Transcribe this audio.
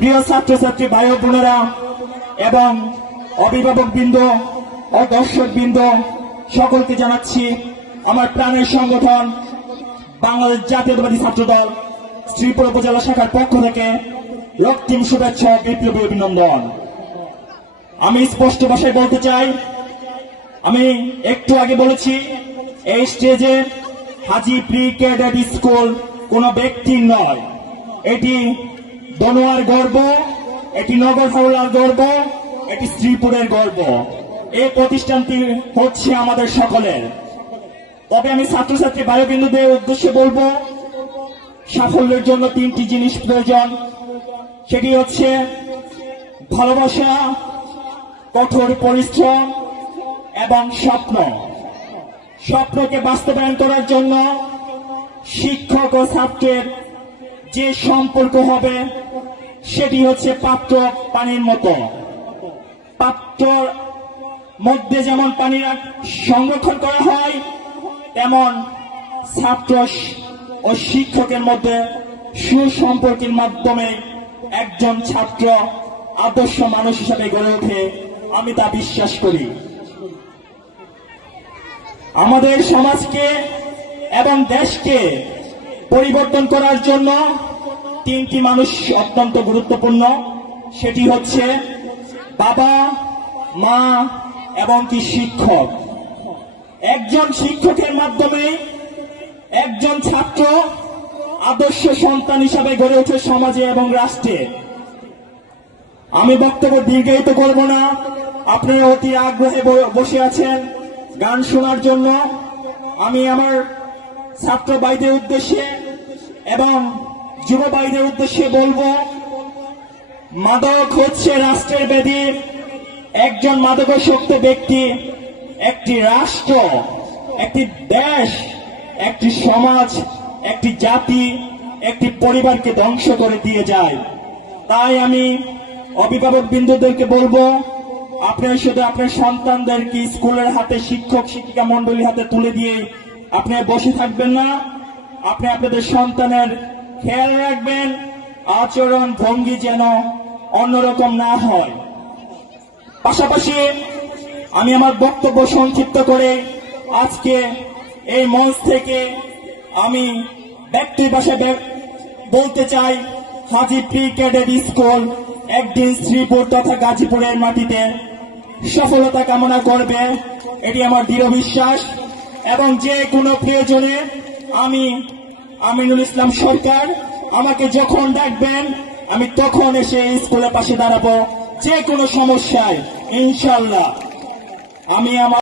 প্রিয় ছাত্রছাত্রী, ভাই বোনেরা এবং অভিভাবক বৃন্দ ও দর্শক বৃন্দ, সকলকে জানাচ্ছি আমার প্রাণের সংগঠন বাংলাদেশ জাতীয়তাবাদী ছাত্র দল শ্রীপুর উপজেলা শাখার পক্ষ থেকে রক্তিম শুভেচ্ছা বিপ্লবী অভিনন্দন। আমি স্পষ্ট ভাষায় বলতে চাই, আমি একটু আগে বলেছি, এই স্টেজে হাজি প্রি ক্যাডেট স্কুল কোনো ব্যক্তির নয়, এটি বনোয়ার গর্ব, এটি নগর হাওলার গর্ব, এটি শ্রীপুরের গর্ব। এই প্রতিষ্ঠানটি হচ্ছে আমাদের সকলের। তবে আমি ছাত্রছাত্রী বায়ুবিন্দুদের উদ্দেশ্যে বলব, সাফল্যের জন্য তিনটি জিনিস প্রয়োজন। সেটি হচ্ছে ভালোবাসা, কঠোর পরিশ্রম এবং স্বপ্ন। স্বপ্নকে বাস্তবায়ন করার জন্য শিক্ষক ও ছাত্রের যে সম্পর্ক হবে সেটি হচ্ছে পাত্র পানির মতো। পাত্রর মধ্যে যেমন পানি সংরক্ষণ করা হয়, তেমন ছাত্র ও শিক্ষকের মধ্যে সুসম্পর্কের মাধ্যমে একজন ছাত্র আদর্শ মানুষ হিসাবে গড়ে ওঠে। আমি তা বিশ্বাস করি। আমাদের সমাজকে এবং দেশকে পরিবর্তন করার জন্য তিনটি মানুষ অত্যন্ত গুরুত্বপূর্ণ। সেটি হচ্ছে বাবা, মা এবং কি শিক্ষক। একজন শিক্ষকের মাধ্যমে একজন ছাত্র আদর্শ সন্তান হিসাবে গড়ে ওঠে সমাজে এবং রাষ্ট্রে। আমি বক্তব্য দীর্ঘায়িত করব না। আপনারা অতি আগ্রহে বসে আছেন গান শোনার জন্য। আমি আমার ছাত্র ভাইদের উদ্দেশ্যে এবং যুব ভাইদের উদ্দেশ্যে বলব, মাদক হচ্ছে রাষ্ট্রের বেদি। একজন মাদকাসক্ত ব্যক্তি, একটি রাষ্ট্র, একটি দেশ, একটি সমাজ, একটি জাতি, একটি পরিবারকে ধ্বংস করে দিয়ে যায়। তাই আমি অভিভাবক বিন্দুদেরকে বলব, আপনার শুধু আপনার সন্তানদেরকে স্কুলের হাতে শিক্ষক, শিক্ষিকা মন্ডলীর হাতে তুলে দিয়ে আপনি বসে থাকবেন না। আপনি আপনাদের সন্তানের খেয়াল রাখবেন, আচরণ ভঙ্গি যেন অন্যরকম না হয়। পাশাপাশি আমি আমার বক্তব্য সংক্ষিপ্ত করে আজকে এই মঞ্চ থেকে আমি ব্যক্তি ভাষায় বলতে চাই, হাজি প্রি ক্যাডেট স্কুল, একদিন শ্রীপুর তথা গাজীপুরের মাটিতে সফলতা কামনা করবে, এটি আমার দৃঢ় বিশ্বাস। এবং যে কোনো প্রয়োজনে আমি আমিনুল ইসলাম সরকার, আমাকে যখন ডাকবেন, আমি তখন এসে স্কুলের পাশে দাঁড়াবো। যে কোনো সমস্যায়, ইনশাল্লাহ। আমি আমার